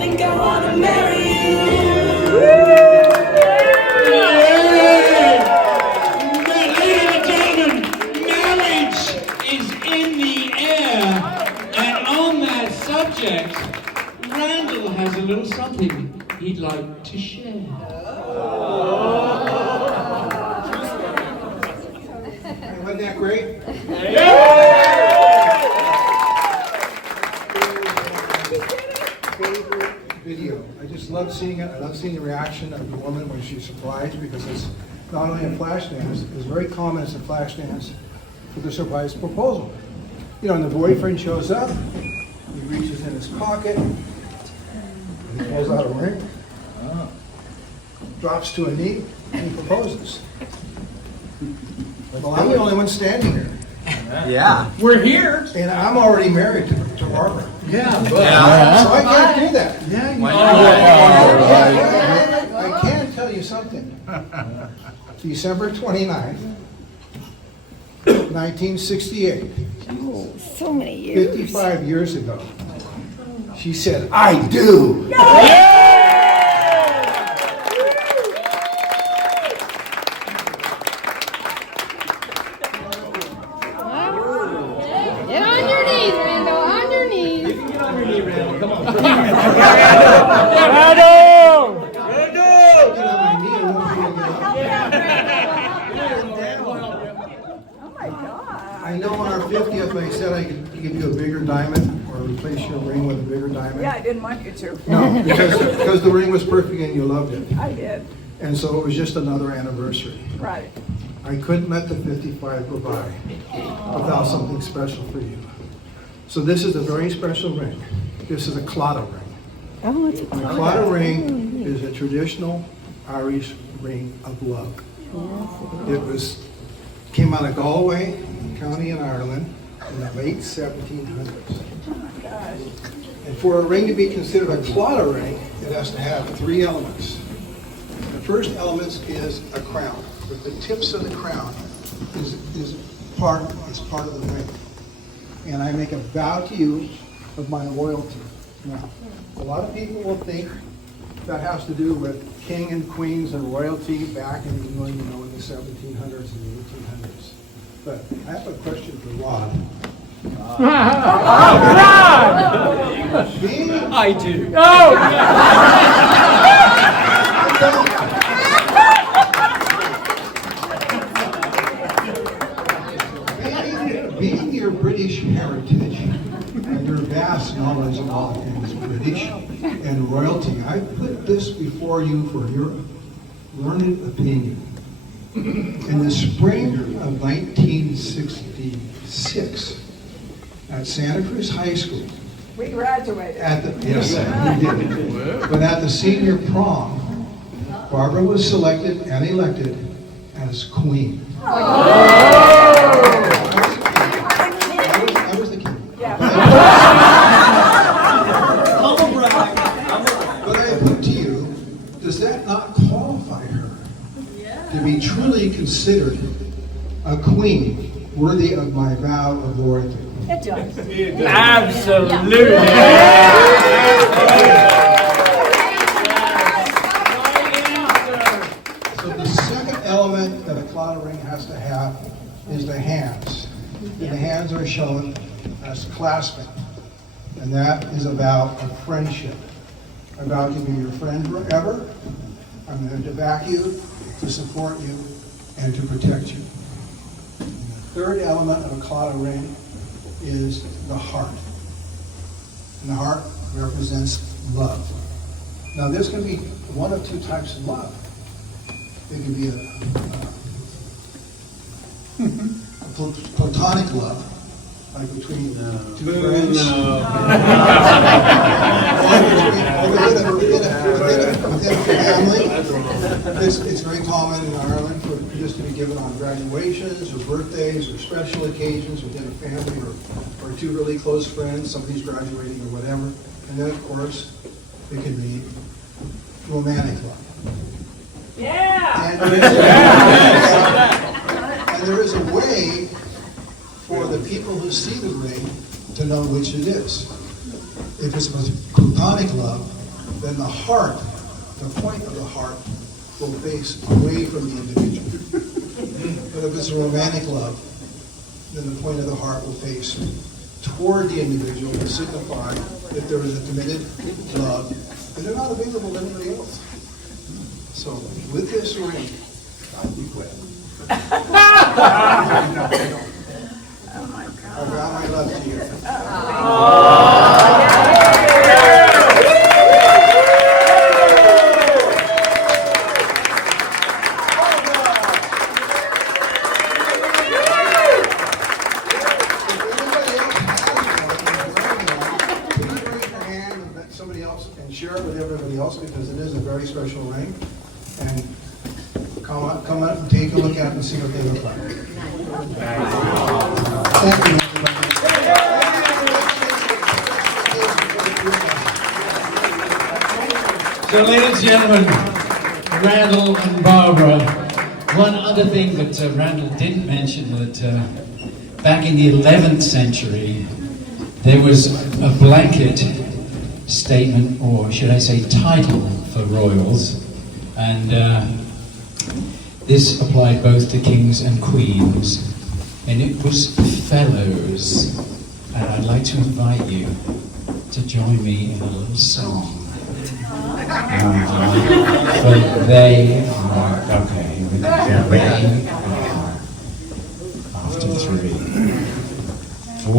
think I wanna marry you. Ladies and gentlemen, marriage is in the air, and on that subject, Randall has a little something he'd like to share. Wasn't that great? Favorite video. I just love seeing it. I love seeing the reaction of the woman when she's surprised, because it's not only a flash dance, it's very common as a flash dance for the surprise proposal. You know, and the boyfriend shows up, he reaches in his pocket, and he pulls out a ring, drops to a knee, and he proposes. Well, I'm the only one standing here. Yeah. We're here. And I'm already married to Barbara. Yeah, but So I can't do that. yeah, I can tell you something. December 29th, 1968, Oh, so many years. 55 years ago, she said, I do. Get on your knees, Randall, on your knees. Get on your knee, Randall. Come on. I know on our 50th, I said I could give you a bigger diamond or replace your ring with a bigger diamond. Yeah, I didn't want you to. No, because the ring was perfect and you loved it. I did. And so it was just another anniversary. Right. I couldn't let the 55 go by without something special for you. So this is a very special ring. This is a claddagh ring. Oh, it's a A claddagh ring is a traditional Irish ring of love. It came out of Galway County in Ireland in the late 1700s. And for a ring to be considered a claddagh ring, it has to have three elements. The first element is a crown. But the tips of the crown is part of the ring. And I make a vow to you of my loyalty. Now, a lot of people will think that has to do with king and queens and royalty back in England, you know, in the 1700s and the 1800s. But I have a question for Rod. Being, I do. being your British heritage and your vast knowledge of all things British and royalty, I put this before you for your learned opinion. In the spring of 1966, at Santa Cruz High School, We graduated. yes, we did. But at the senior prom, Barbara was selected and elected as queen. I was the king. Yeah. But I put to you, does that not qualify her to be truly considered a queen worthy of my vow of loyalty? It does. Absolutely. So the second element that a claddagh ring has to have is the hands. And the hands are shown as clasping. And that is about a friendship. I'm about to be your friend forever. I'm going to back you, to support you, and to protect you. And the third element of a claddagh ring is the heart. And the heart represents love. Now this can be one of two types of love. It can be a platonic love, like between two friends. Or within a family. It's very common in Ireland for this to be given on graduations or birthdays or special occasions within a family or two really close friends, somebody's graduating or whatever. And then, of course, it can be romantic love. Yeah. And there is a way for the people who see the ring to know which it is. If it's platonic love, then the heart, the point of the heart, will face away from the individual. But if it's a romantic love, then the point of the heart will face toward the individual to signify that there is a committed love and they're not available to anybody else. So with this ring, we quit. I vow my love to you. Somebody else and share it with everybody else because it is a very special ring. And come up and take a look at it and see what they look like. Thank you. So, ladies and gentlemen, Randall and Barbara, one other thing that Randall didn't mention, that back in the 11th century, there was a blanket statement, or should I say title, for royals, and this applied both to kings and queens, and it was fellows. And I'd like to invite you to join me in a little song. But they are, okay, here we go. They are, after 3. 4.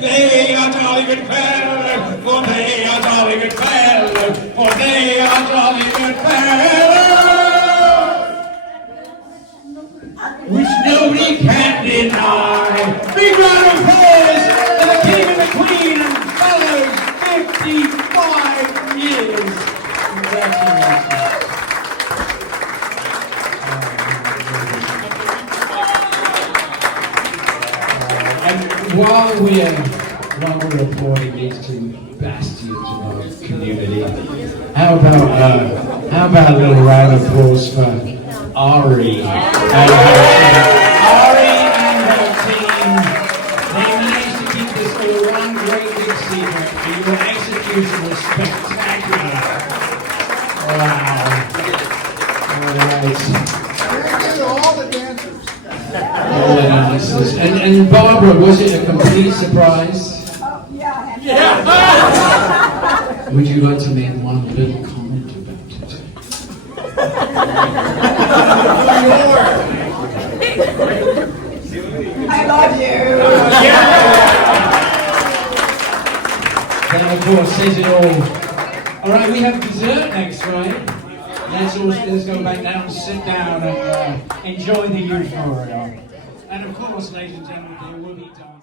They are jolly good fellows, for they are jolly good fellows, for they are jolly good fellows, which nobody can deny. Big round of applause for the King and the Queen and fellows, 55 years. Congratulations. And while we're applauding these two bastions of our community, how about a little round of applause for Ari and her team? They managed to keep this all one great big secret. Your execution was spectacular. Wow. All right. All the dancers. All the dancers. And Barbara, was it a complete surprise? Oh, yeah. Would you like to make one little comment about it? I love you. That, of course, says it all. All right, we have dessert next, right? Let's go back down, sit down, and enjoy the euphoria. And of course, ladies and gentlemen, there will be time.